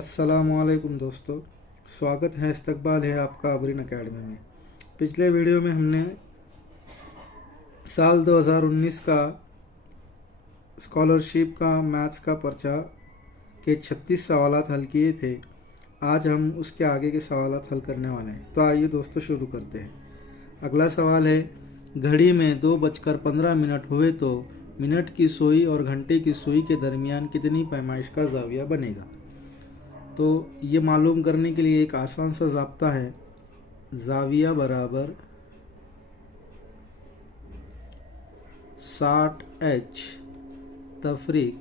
अस्सलामुअलैकुम दोस्तों, स्वागत है, इस्तकबाल है आपका अबरीन अकेडमी में। पिछले वीडियो में हमने साल 2019 का स्कॉलरशिप का मैथ्स का पर्चा के 36 सवालात हल किए थे। आज हम उसके आगे के सवालात हल करने वाले हैं। तो आइए दोस्तों शुरू करते हैं। अगला सवाल है, घड़ी में 2:15 हुए तो मिनट की सुई और घंटे की सुई के दरमियान कितनी पैमाइश का जाविया बनेगा। तो ये मालूम करने के लिए एक आसान सा ज़ाब्ता है। जाविया बराबर 60H तफरीक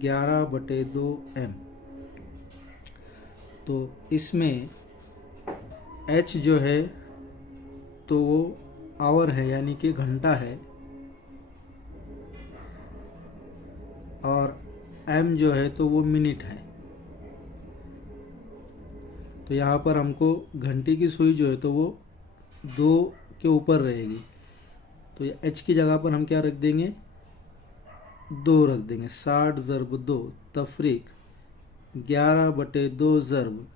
11/2M। तो इसमें H जो है तो वो आवर है, यानी कि घंटा है, और M जो है तो वो मिनट है। तो यहाँ पर हमको घंटे की सुई जो है तो वो 2 के ऊपर रहेगी। तो H की जगह पर हम क्या रख देंगे, 2 रख देंगे। 60 ज़रब 2 तफरीक 11/2 ज़रब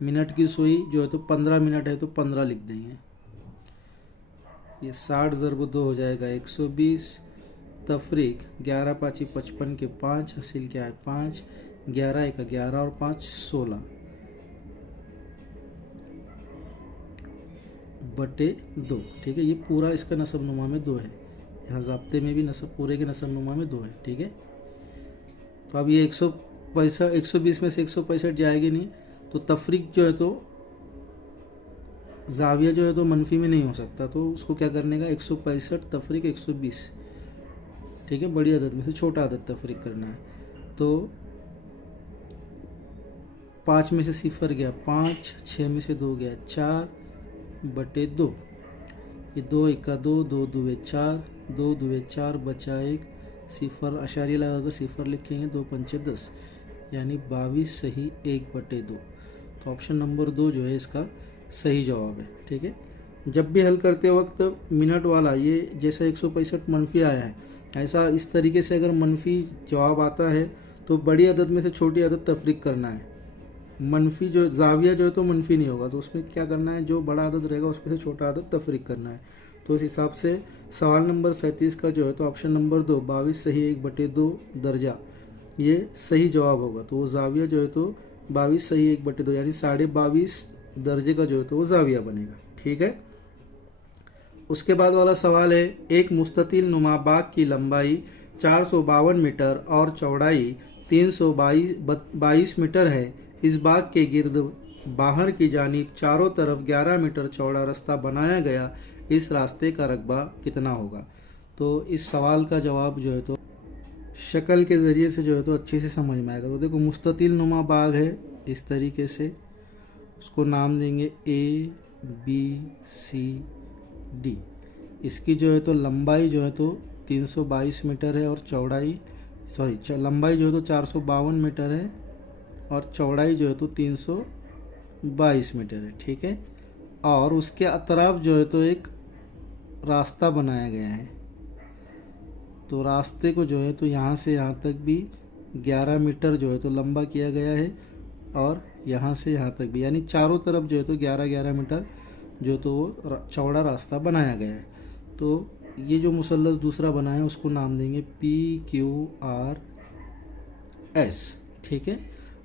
मिनट की सुई जो है तो 15 मिनट है तो 15 लिख देंगे। ये 60 ज़रब 2 हो जाएगा 120 तफरीक 11 5 55 के 5 हासिल क्या है 5, 11 1 11 और 5 16 बटे 2। ठीक है, ये पूरा इसका नसब नुमा में 2 है। यहाँ ज़ाब्ते में भी नसब पूरे के नसब नुमा में 2 है। ठीक है, तो अब ये 120 में से 165 जाएगी नहीं, तो तफरीक जो है तो जाविया जो है तो मनफी में नहीं हो सकता। तो उसको क्या करने का, 165 तफरीक 120। ठीक है, बड़ी आदत में से छोटा आदत तफरीक करना है। तो 5 में से 0 गया 5, 6 में से 2 गया 4/2। ये 2 1 2 2 2 4, 2 2 4 बचा 1, 0 अशारिया लगाकर 0 लिखेंगे, 2 5 10, यानी 22 सही 1/2। तो ऑप्शन नंबर 2 जो है इसका सही जवाब है। ठीक है, जब भी हल करते वक्त मिनट वाला ये जैसा 165 मनफी आया है, ऐसा इस तरीके से अगर मनफी जवाब आता है तो बड़ी अदद में से छोटी अदद तफरीक करना है। मनफी जो जाविया जो है तो मनफी नहीं होगा, तो उसमें क्या करना है, जो बड़ा अदद रहेगा उसमें से छोटा अदद तफरीक करना है। तो इस हिसाब से सवाल नंबर 37 का जो है तो ऑप्शन नंबर 2 22 सही 1/2 दर्जा ये सही जवाब होगा। तो वो जाविया जो है तो 22 सही 1/2 यानी 22.5 दर्जे का जो है तो वो जाविया बनेगा। ठीक है, उसके बाद वाला सवाल है, एक मुस्ततिल नुमा बाग की लंबाई 452 मीटर और चौड़ाई 322 मीटर है। इस बाग के गिर्द बाहर की जानिब चारों तरफ 11 मीटर चौड़ा रास्ता बनाया गया। इस रास्ते का रकबा कितना होगा। तो इस सवाल का जवाब जो है तो शक्ल के ज़रिए से जो है तो अच्छे से समझ में आएगा। तो देखो, मुस्ततिल नुमा बाग है इस तरीके से, उसको नाम देंगे ABCD। इसकी जो है तो लंबाई जो है तो 322 मीटर है और चौड़ाई लंबाई जो है तो 452 मीटर है और चौड़ाई जो है तो 322 मीटर है। ठीक है, और उसके अतराफ जो है तो एक रास्ता बनाया गया है। तो रास्ते को जो है तो यहाँ से यहाँ तक भी 11 मीटर जो है तो लंबा किया गया है और यहाँ से यहाँ तक भी, यानी चारों तरफ जो है तो 11-11 मीटर जो तो वो चौड़ा रास्ता बनाया गया है। तो ये जो मुसल्लस दूसरा बना है उसको नाम देंगे PQRS। ठीक है,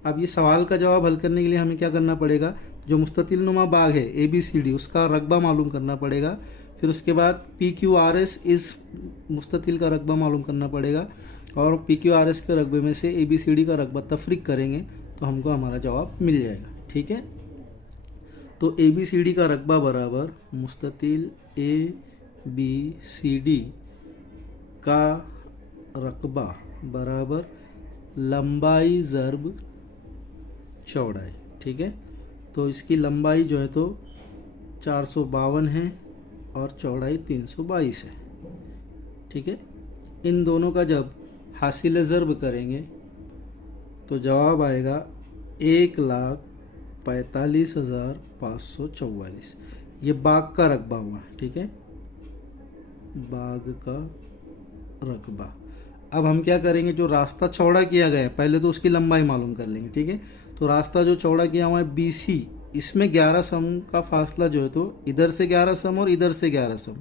अब ये सवाल का जवाब हल करने के लिए हमें क्या करना पड़ेगा, जो मुस्ततिल नुमा बाग है ABCD उसका रकबा मालूम करना पड़ेगा। फिर उसके बाद PQRS इस मुस्ततिल का रकबा मालूम करना पड़ेगा और PQRS के रकबे में से ABCD का रकबा तफरीक करेंगे तो हमको हमारा जवाब मिल जाएगा। ठीक है, तो ABCD का रकबा बराबर मुस्ततिल ABCD का रकबा बराबर लंबाई ज़रब चौड़ाई। ठीक है, तो इसकी लंबाई जो है तो 452 है और चौड़ाई 322 है। ठीक है, इन दोनों का जब हासिल ज़रब करेंगे तो जवाब आएगा 1,45,544। ये बाग का रकबा हुआ। ठीक है, बाग का रकबा। अब हम क्या करेंगे, जो रास्ता चौड़ा किया गया है पहले तो उसकी लंबाई मालूम कर लेंगे। ठीक है, तो रास्ता जो चौड़ा किया हुआ है BC, इसमें 11 सम का फासला जो है तो इधर से 11 सम और इधर से 11 सम,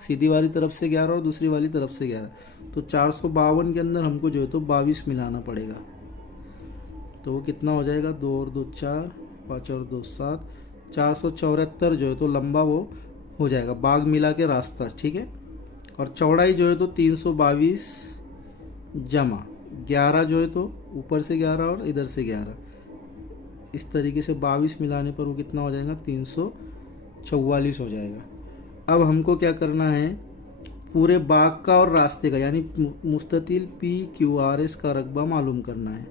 सीधी वाली तरफ से 11 और दूसरी वाली तरफ से 11, तो 452 के अंदर हमको जो है तो 22 मिलाना पड़ेगा। तो वो कितना हो जाएगा, 2 और 2 4, 5 और 2 7, 474 जो है तो लंबा वो हो जाएगा, बाग मिला के रास्ता, ठीक है। और चौड़ाई जो है तो 322 जमा 11 जो है तो ऊपर से 11 और इधर से 11, इस तरीके से 22 मिलाने पर वो कितना हो जाएगा, 344 हो जाएगा। अब हमको क्या करना है, पूरे बाग का और रास्ते का यानी मुस्ततिल PQRS का रकबा मालूम करना है।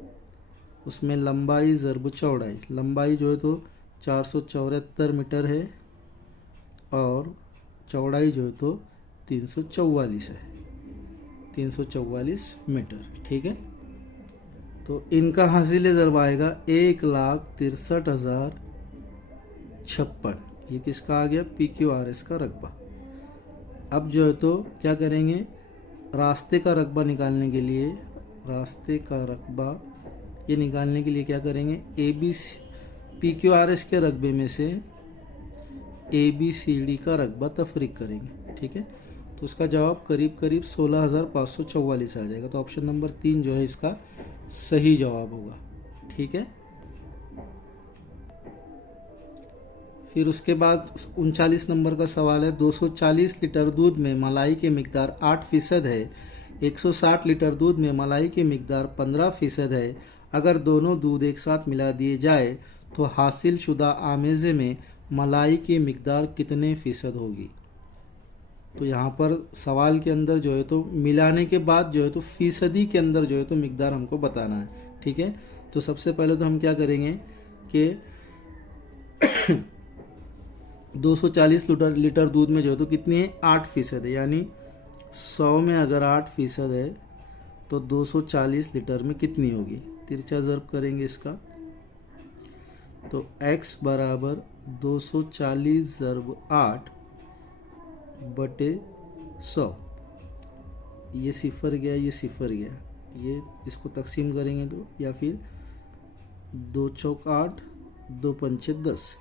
उसमें लंबाई ज़र्ब चौड़ाई, लंबाई जो है तो 474 मीटर है और चौड़ाई जो है तो 344 है, 344 मीटर, ठीक है। तो इनका हासिल ज़र्ब आएगा 1,63,056, ये किसका आ गया, PQRS का रकबा। अब जो है तो क्या करेंगे, रास्ते का रकबा निकालने के लिए, रास्ते का रकबा ये निकालने के लिए क्या करेंगे, PQRS के रकबे में से ABCD का रकबा तफरीक करेंगे, ठीक है। तो उसका जवाब करीब करीब 16,544 आ जाएगा। तो ऑप्शन नंबर 3 जो है इसका सही जवाब होगा, ठीक है। फिर उसके बाद 39 नंबर का सवाल है, 240 लीटर दूध में मलाई की मिकदार 8% है, 160 लीटर दूध में मलाई की मिकदार 15% है। अगर दोनों दूध एक साथ मिला दिए जाए तो हासिल शुदा आमेज़े में मलाई की मिकदार कितने फ़ीसद होगी। तो यहाँ पर सवाल के अंदर जो है तो मिलाने के बाद जो है तो फीसदी के अंदर जो है तो मिकदार हमको बताना है, ठीक है। तो सबसे पहले तो हम क्या करेंगे कि 240 लीटर दूध में जो है तो कितनी है, 8% है, यानी 100 में अगर 8% है तो 240 लीटर में कितनी होगी, तिरछा ज़र्ब करेंगे इसका। तो x बराबर 240 ज़र्ब 8 बटे 100, ये सिफर गया, ये सिफर गया, ये इसको तकसीम करेंगे तो, या फिर 2 चौक 8, 2 पंचे 10,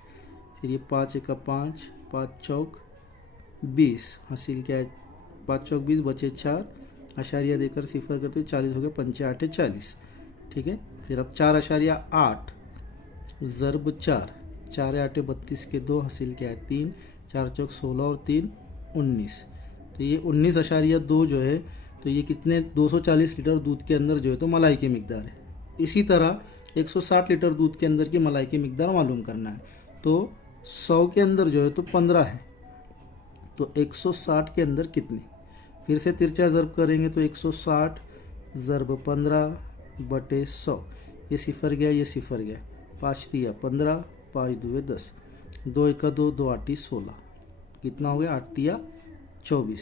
फिर ये 5 एका 5, 5 चौक 20, हासिल क्या है 5 चौक 20 बचे 4, अशारिया देकर सिफर करते हुए 40 हो गया, 5 8 40, ठीक है। फिर अब 4.8 ज़र्ब 4, 4 8 32 के 2, हासिल क्या है 3, 4 चौक 16 और 3 19, तो ये 19.2 जो है तो ये कितने 240 लीटर दूध के अंदर जो है तो मलाई की मिकदार है। इसी तरह 160 लीटर दूध के अंदर की मलाई की मिकदार मालूम करना है। तो 100 के अंदर जो है तो 15 है, तो 160 के अंदर कितनी, फिर से तिरछा ज़र्ब करेंगे तो 160 ज़र्ब 15 बटे 100, ये सिफर गया, ये सिफर गया, 5 तिया 15, 5 दुए 10, 2 एका 2, 2 8 16, कितना हो गया 8 तिया 24।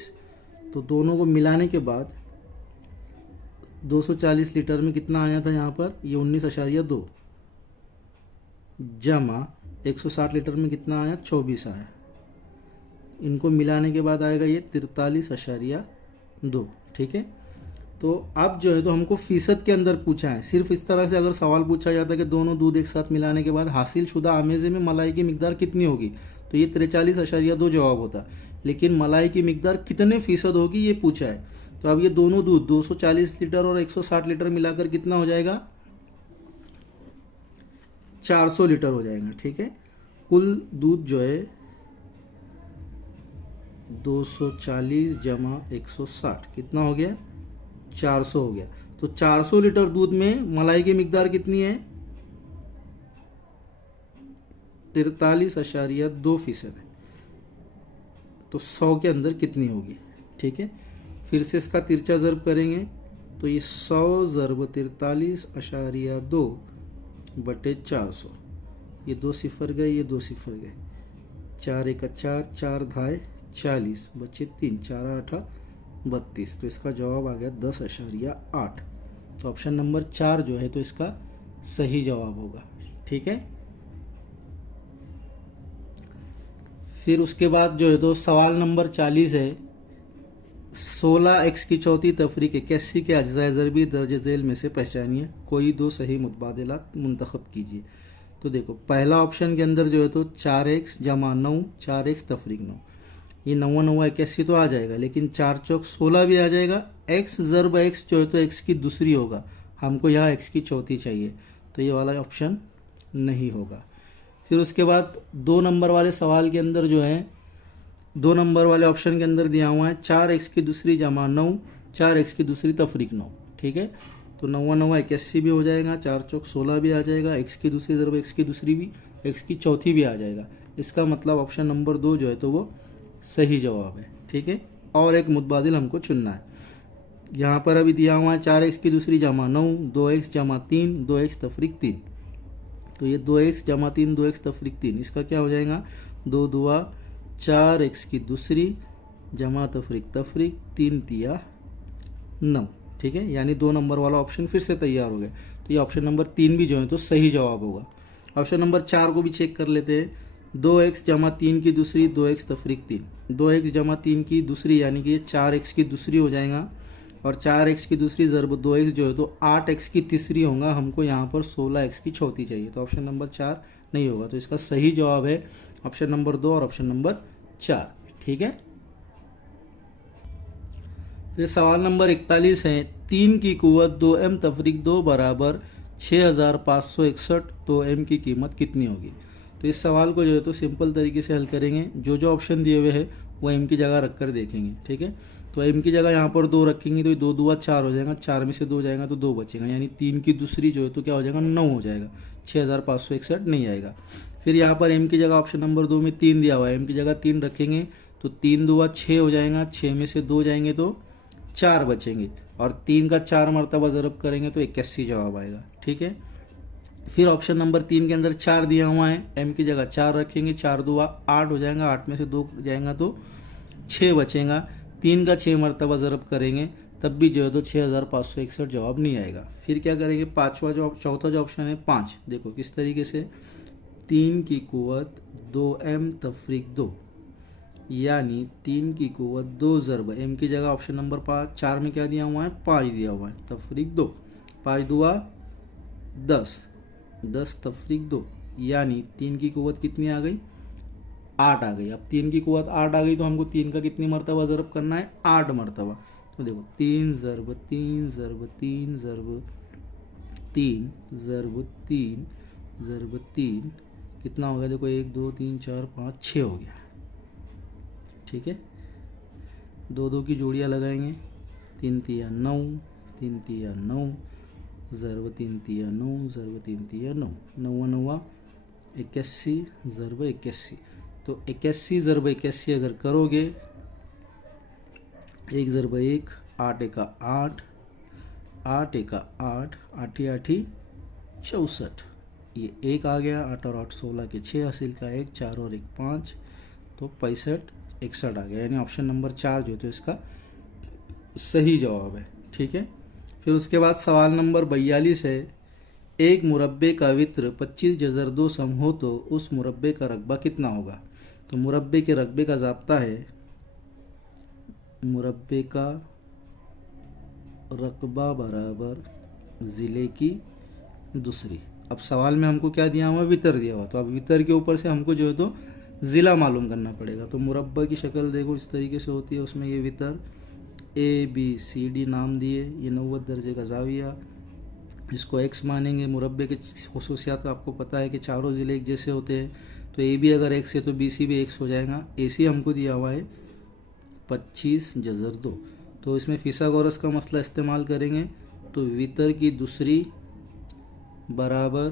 तो दोनों को मिलाने के बाद 240 लीटर में कितना आया था यहाँ पर, ये 19.2 जमा 160 लीटर में कितना आया 24 आया, इनको मिलाने के बाद आएगा ये 43.2, ठीक है। तो अब जो है तो हमको फीसद के अंदर पूछा है। सिर्फ इस तरह से अगर सवाल पूछा जाता है कि दोनों दूध एक साथ मिलाने के बाद हासिल शुदा आमेज़े में मलाई की मिकदार कितनी होगी, तो ये 43.2 जवाब होता, लेकिन मलाई की मिकदार कितने फ़ीसद होगी ये पूछा है। तो अब ये दोनों दूध 240 लीटर और 160 लीटर मिलाकर कितना हो जाएगा, 400 लीटर हो जाएगा, ठीक है। कुल दूध जो है 240 जमा 160 कितना हो गया, 400 हो गया। तो 400 लीटर दूध में मलाई की मिकदार कितनी है, 43.2% है, तो 100 के अंदर कितनी होगी, ठीक है। फिर से इसका तिरछा ज़र्ब करेंगे तो ये 100 ज़र्ब 43.2 बटे 400, ये 2 सिफर गए, ये 2 सिफर गए, 4 एका 4, 4 धाए 40 बचे 3, 4 8 32, तो इसका जवाब आ गया 10.8। तो ऑप्शन नंबर 4 जो है तो इसका सही जवाब होगा, ठीक है। फिर उसके बाद जो है तो सवाल नंबर 40 है, 16 एक्स की चौथी तफरीक 81 के अज्जाए ज़रबी दर्ज झेल में से पहचानिए, कोई दो सही मुतबादिलात मुंतखब कीजिए। तो देखो पहला ऑप्शन के अंदर जो है तो 4x जमा 9, 4x तफरीक 9, ये 9 9 81 तो आ जाएगा, लेकिन 4 चौक 16 भी आ जाएगा। x ज़रब x जो है तो x की दूसरी होगा, हमको यहाँ x की चौथी चाहिए, तो ये वाला ऑप्शन नहीं होगा। फिर उसके बाद 2 नंबर वाले सवाल के अंदर जो है 2 नंबर वाले ऑप्शन के अंदर दिया हुआ है 4x की दूसरी जमा 9, 4x की दूसरी तफरीक 9, ठीक है। तो 9 9 81 भी हो जाएगा, 4 चौक 16 भी आ जाएगा, x की दूसरी ज़रब x की दूसरी भी, x की चौथी भी आ जाएगा। इसका मतलब ऑप्शन नंबर 2 जो है तो वो सही जवाब है, ठीक है। और एक मुतबादिल हमको चुनना है। यहाँ पर अभी दिया हुआ है 4x की दूसरी जमा 9, 2x जमा 3, 2x तफरीक 3, तो ये 2x जमा 3, 2x तफरीक 3, इसका क्या हो जाएगा 2 दुआ 4x की दूसरी जमा तफरीक तफरीक 3 तिया 9, ठीक है। यानी 2 नंबर वाला ऑप्शन फिर से तैयार हो गया। तो ये ऑप्शन नंबर 3 भी जो है तो सही जवाब होगा। ऑप्शन नंबर 4 को भी चेक कर लेते हैं। 2x जमा 3 की दूसरी 2x तफरीक 3, 2x जमा 3 की दूसरी यानी कि 4x की दूसरी हो जाएगा, और 4x की दूसरी ज़रब 2x जो है तो 8x की तीसरी होगा। हमको यहाँ पर 16x की चौथी चाहिए, तो ऑप्शन नंबर 4 नहीं होगा। तो इसका सही जवाब है ऑप्शन नंबर 2 और ऑप्शन नंबर 4, ठीक है। फिर सवाल नंबर 41 है, 3 की कुव्वत 2m तफरीक 2 बराबर 6561, तो m की कीमत कितनी होगी। तो इस सवाल को जो है तो सिंपल तरीके से हल करेंगे। जो ऑप्शन दिए हुए हैं वो m की जगह रख कर देखेंगे, ठीक है। तो m की जगह यहाँ पर 2 रखेंगे तो 2 दुआ 4 हो जाएगा, 4 में से 2 जाएगा तो 2 बचेगा, यानी 3 की दूसरी जो है तो क्या हो जाएगा 9 हो जाएगा, 6561 नहीं आएगा। फिर यहाँ पर m की जगह ऑप्शन नंबर 2 में 3 दिया हुआ है, m की जगह 3 रखेंगे तो 3 दुआ 6 हो जाएगा, 6 में से 2 जाएंगे तो 4 बचेंगे, और 3 का 4 मरतबा ज़रब करेंगे तो 81 जवाब आएगा, ठीक है। फिर ऑप्शन नंबर 3 के अंदर 4 दिया हुआ है, m की जगह 4 रखेंगे, 4 दुआ 8 हो जाएगा, 8 में से 2 जाएगा तो 6 बचेगा, 3 का 6 मरतबा ज़रब करेंगे तब भी जो है तो 6561 जवाब नहीं आएगा। फिर क्या करेंगे, चौथा जो ऑप्शन है 5, देखो किस तरीके से 3 की कुव्वत 2m तफरीक 2, यानी 3 की कुव्वत 2 ज़रब m की जगह ऑप्शन नंबर 4 में क्या दिया हुआ है 5 दिया हुआ है, तफरीक 2, 5 दुआ 10, 10 तफरीक 2, यानी 3 की कुव्वत कितनी आ गई 8 आ गई। अब 3 की कुव्वत 8 आ गई तो हमको 3 का कितनी मरतबा ज़रब करना है 8 मरतबा। तो देखो 3 ज़रब 3 ज़रब 3 ज़रब 3 ज़रब 3 ज़रब 3 कितना हो गया, देखो 1 2 3 4 5 6 हो गया, ठीक है। 2 2 की जोड़ियाँ लगाएंगे, 3 तिया 9, 3 तिया 9, ज़रब 3 तिया 9, ज़रब 3 तिया 9, 9 9 81 ज़रब 81, तो 81 ज़रब 81 अगर करोगे 1 ज़रब 1, 8 एका 8, 8 एका 8, 8 8 64, ये 1 आ गया, 8 और 8 16 के 6, हासिल का 1, 4 और 1 5, तो 65 61 आ गया, यानी ऑप्शन नंबर 4 जो तो इसका सही जवाब है, ठीक है। फिर उसके बाद सवाल नंबर 42 है, एक मुरब्बे का वित्र 25 जज़र 2 सम हो तो उस मुरब्बे का रकबा कितना होगा। तो मुरब्बे के रकबे का ज़ाब्ता है, मुरब्बे का रकबा बराबर ज़िले की दूसरी। अब सवाल में हमको क्या दिया हुआ, वितर दिया हुआ, तो अब वितर के ऊपर से हमको जो है तो ज़िला मालूम करना पड़ेगा। तो मुरब्बा की शक्ल देखो इस तरीके से होती है, उसमें ये वितर ABCD नाम दिए, ये 90 दर्जे का जाविया, इसको x मानेंगे। मुरब्बे के खसूसियात आपको पता है कि चारों ज़िले एक जैसे होते हैं, तो AB अगर x है तो BC भी x हो जाएगा। AC हमको दिया हुआ है 25 जज़र 2, तो इसमें फिसागोरस का मसला इस्तेमाल करेंगे, तो वितर की दूसरी बराबर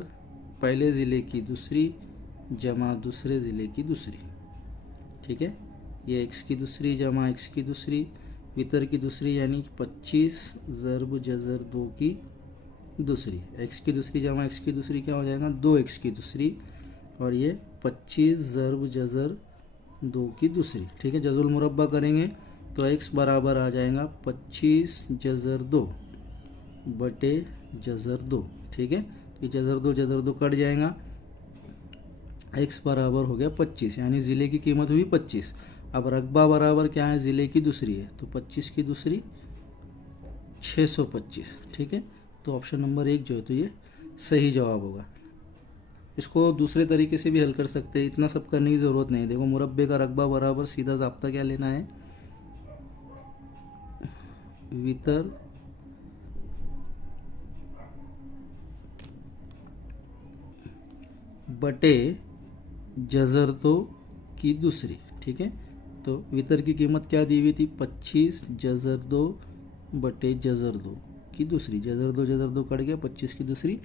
पहले ज़िले की दूसरी जमा दूसरे ज़िले की दूसरी, ठीक है। ये x की दूसरी जमा x की दूसरी, वितर की दूसरी यानी 25 ज़रब जज़र 2 की दूसरी, x की दूसरी जमा x की दूसरी क्या हो जाएगा 2x की दूसरी, और ये 25 ज़रब जज़र 2 की दूसरी, ठीक है। जज़ुल मुरब्बा करेंगे तो x बराबर आ जाएगा 25 जज़र 2 बटे जज़र 2, ठीक है। तो ये जज़र 2 कट जाएगा, x बराबर हो गया 25, यानी ज़िले की कीमत हुई 25, अब रकबा बराबर क्या है, ज़िले की दूसरी है, तो 25 की दूसरी 625, ठीक है। तो ऑप्शन नंबर 1 जो है तो ये सही जवाब होगा। इसको दूसरे तरीके से भी हल कर सकते हैं, इतना सब करने की ज़रूरत नहीं है। देखो मुरब्बे का रकबा बराबर सीधा ज़ाब्ता क्या लेना है, वितर बटे जज़र दो की दूसरी, ठीक है। तो वितर की कीमत क्या दी हुई थी, 25 जज़र दो बटे जज़र दो की दूसरी, जज़र दो कट गया, 25 की दूसरी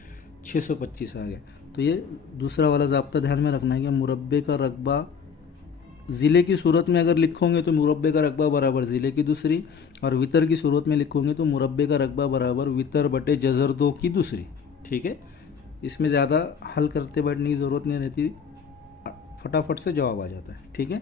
625 आ गया। तो ये दूसरा वाला ज़ाब्ता ध्यान में रखना है कि मुरब्बे का रकबा ज़िले की सूरत में अगर लिखोगे तो मुरब्बे का रकबा बराबर ज़िले की दूसरी, और वितर की सूरत में लिखोगे तो मुरब्बे का रकबा बराबर वितर बटे जज़र दो की दूसरी, ठीक है। इसमें ज़्यादा हल करते बैठने की ज़रूरत नहीं रहती, फटाफट से जवाब आ जाता है, ठीक है।